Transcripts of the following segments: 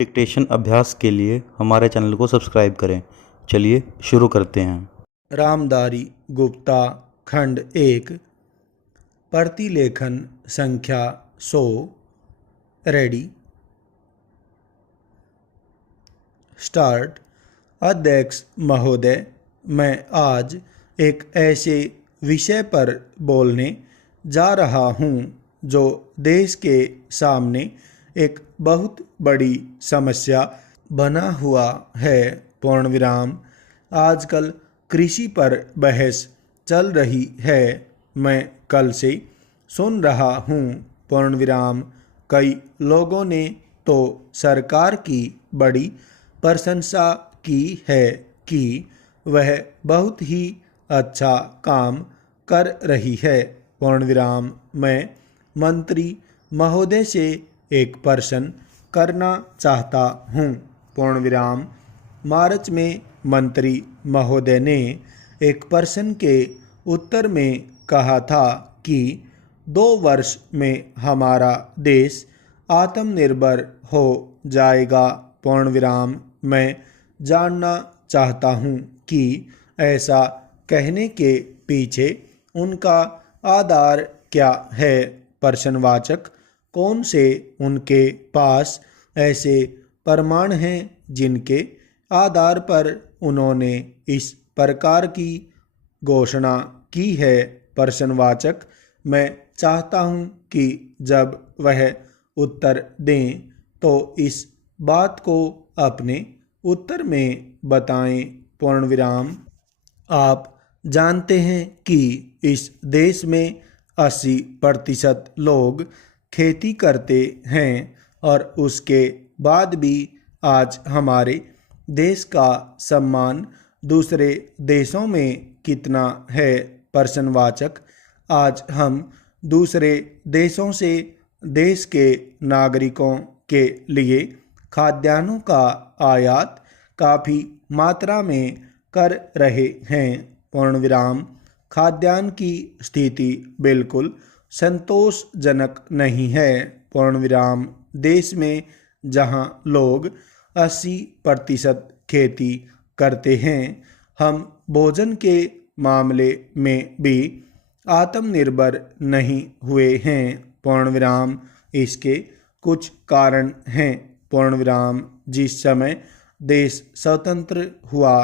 Dictation अभ्यास के लिए हमारे चैनल को सब्सक्राइब करें। चलिए शुरू करते हैं। रामधारी गुप्ता खंड 1 प्रतिलेखन संख्या 100 रेडी स्टार्ट। अध्यक्ष महोदय, मैं आज एक ऐसे विषय पर बोलने जा रहा हूँ जो देश के सामने एक बहुत बड़ी समस्या बना हुआ है। पूर्ण विराम। आजकल कृषि पर बहस चल रही है। मैं कल से सुन रहा हूँ। पूर्ण विराम। कई लोगों ने तो सरकार की बड़ी प्रशंसा की है कि वह बहुत ही अच्छा काम कर रही है। पूर्ण विराम। मैं मंत्री महोदय से एक प्रश्न करना चाहता हूँ। पूर्ण विराम। मार्च में मंत्री महोदय ने एक प्रश्न के उत्तर में कहा था कि 2 वर्ष में हमारा देश आत्मनिर्भर हो जाएगा। पूर्ण विराम। मैं जानना चाहता हूँ कि ऐसा कहने के पीछे उनका आधार क्या है। प्रश्नवाचक। कौन से उनके पास ऐसे प्रमाण हैं जिनके आधार पर उन्होंने इस प्रकार की घोषणा की है। प्रश्नवाचक। मैं चाहता हूँ कि जब वह उत्तर दें तो इस बात को अपने उत्तर में बताएं। पूर्ण विराम। आप जानते हैं कि इस देश में 80% लोग खेती करते हैं और उसके बाद भी आज हमारे देश का सम्मान दूसरे देशों में कितना है। प्रश्नवाचक। आज हम दूसरे देशों से देश के नागरिकों के लिए खाद्यान्नों का आयात काफ़ी मात्रा में कर रहे हैं। पूर्ण विराम। खाद्यान्न की स्थिति बिल्कुल संतोषजनक नहीं है। पूर्ण विराम। देश में जहां लोग 80% खेती करते हैं, हम भोजन के मामले में भी आत्मनिर्भर नहीं हुए हैं। पूर्ण विराम। इसके कुछ कारण हैं। पूर्ण विराम। जिस समय देश स्वतंत्र हुआ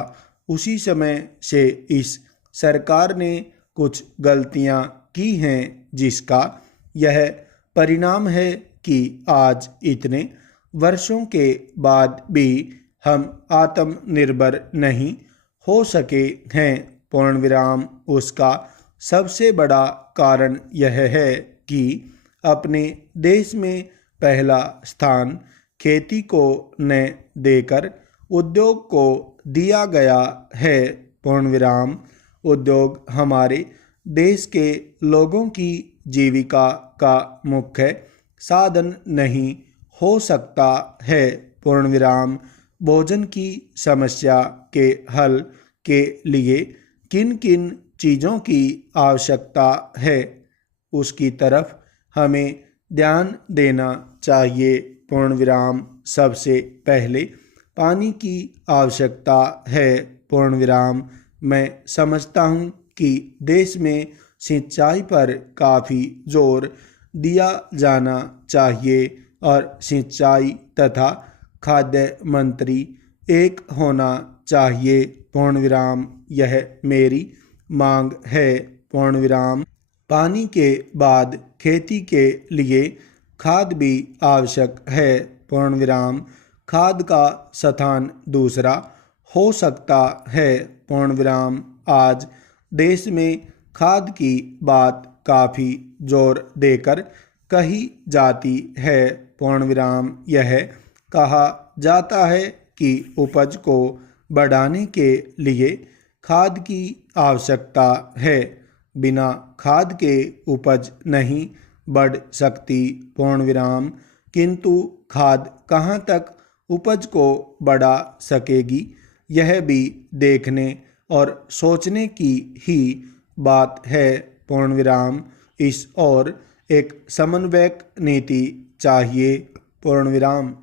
उसी समय से इस सरकार ने कुछ गलतियां की हैं जिसका यह परिणाम है कि आज इतने वर्षों के बाद भी हम आत्मनिर्भर नहीं हो सके हैं। पूर्ण विराम। उसका सबसे बड़ा कारण यह है कि अपने देश में पहला स्थान खेती को न देकर उद्योग को दिया गया है। पूर्ण विराम। उद्योग हमारे देश के लोगों की जीविका का मुख्य साधन नहीं हो सकता है। पूर्ण विराम। भोजन की समस्या के हल के लिए किन किन चीज़ों की आवश्यकता है उसकी तरफ हमें ध्यान देना चाहिए। पूर्ण विराम। सबसे पहले पानी की आवश्यकता है। पूर्ण विराम। मैं समझता हूँ कि देश में सिंचाई पर काफ़ी जोर दिया जाना चाहिए और सिंचाई तथा खाद्य मंत्री एक होना चाहिए। पूर्ण विराम। यह मेरी मांग है। पूर्ण विराम। पानी के बाद खेती के लिए खाद भी आवश्यक है। पूर्ण विराम। खाद का स्थान दूसरा हो सकता है। पूर्ण विराम। आज देश में खाद की बात काफ़ी जोर देकर कही जाती है। पूर्ण विराम। यह कहा जाता है कि उपज को बढ़ाने के लिए खाद की आवश्यकता है। बिना खाद के उपज नहीं बढ़ सकती। पूर्ण विराम। किंतु खाद कहाँ तक उपज को बढ़ा सकेगी यह भी देखने और सोचने की ही बात है। पूर्ण विराम। इस और एक समन्वयक नीति चाहिए। पूर्ण विराम।